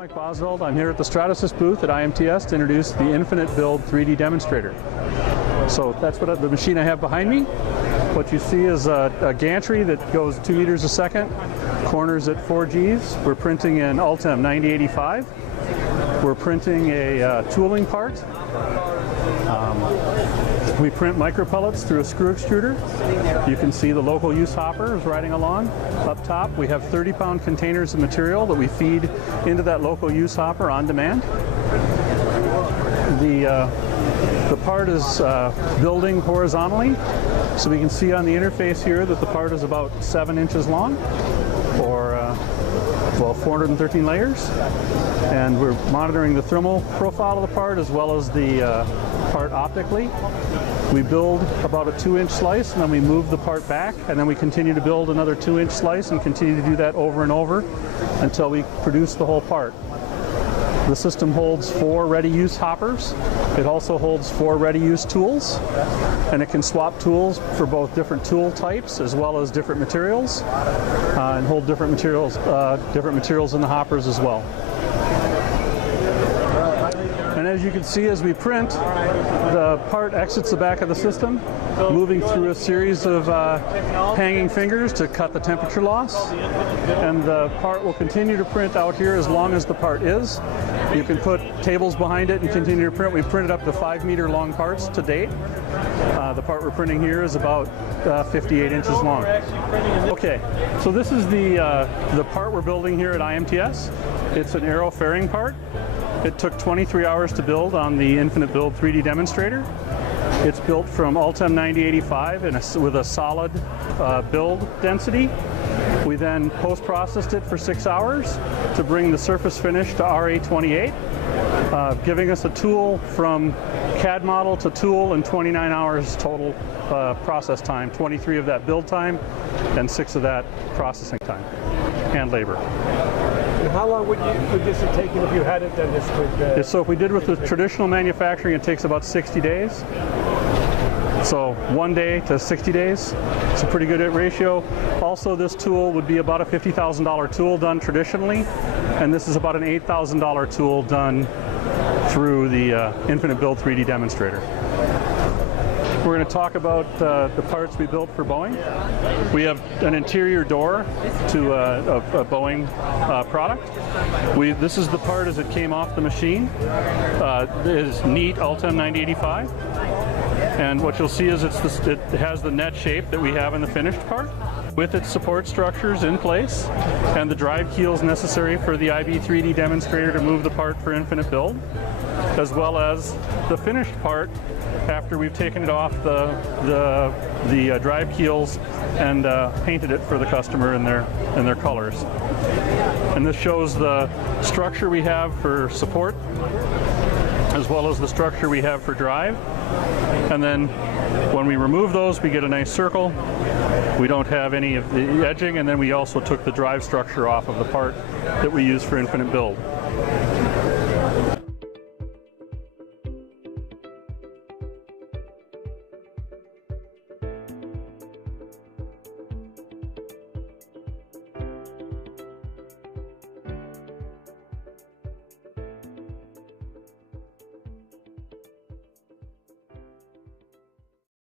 I'm here at the Stratasys booth at IMTS to introduce the Infinite Build 3D Demonstrator. So that's what the machine I have behind me. What you see is a gantry that goes 2 meters a second, corners at 4 Gs. We're printing in Ultem 9085. We're printing a tooling part. We print micropellets through a screw extruder. You can see the local use hopper is riding along. Up top we have 30-pound containers of material that we feed into that local use hopper on demand. The part is building horizontally, so we can see on the interface here that the part is about 7 inches long, or well, 413 layers. And we're monitoring the thermal profile of the part as well as the part optically. We build about a 2-inch slice, and then we move the part back, and then we continue to build another 2-inch slice and continue to do that over and over until we produce the whole part. The system holds 4 ready-use hoppers. It also holds 4 ready-use tools, and it can swap tools for both different tool types as well as different materials, and hold different materials in the hoppers as well. And as you can see, as we print, the part exits the back of the system, moving through a series of hanging fingers to cut the temperature loss. And the part will continue to print out here as long as the part is. You can put tables behind it and continue to print. We've printed up to 5-meter long parts to date. The part we're printing here is about 58 inches long. Okay, so this is the part we're building here at IMTS. It's an aero fairing part. It took 23 hours to build on the Infinite Build 3D Demonstrator. It's built from Ultem 9085 with a solid build density. We then post-processed it for 6 hours to bring the surface finish to RA28, giving us a tool from CAD model to tool in 29 hours total process time, 23 of that build time and 6 of that processing time and labor. And how long would this have taken if you had it done this with? So if we did with the traditional manufacturing, it takes about 60 days. So 1 day to 60 days. It's a pretty good ratio. Also, this tool would be about a $50,000 tool done traditionally, and this is about an $8,000 tool done through the Infinite Build 3D Demonstrator. We're going to talk about the parts we built for Boeing. We have an interior door to a Boeing product. This is the part as it came off the machine. It is neat Ultem 9085. And what you'll see is it has the net shape that we have in the finished part, with its support structures in place and the drive keels necessary for the IB3D demonstrator to move the part for infinite build, as well as the finished part after we've taken it off the drive keels and painted it for the customer in their colors. And this shows the structure we have for support as well as the structure we have for drive. And then when we remove those, we get a nice circle. We don't have any of the edging, and then we also took the drive structure off of the part that we use for infinite build.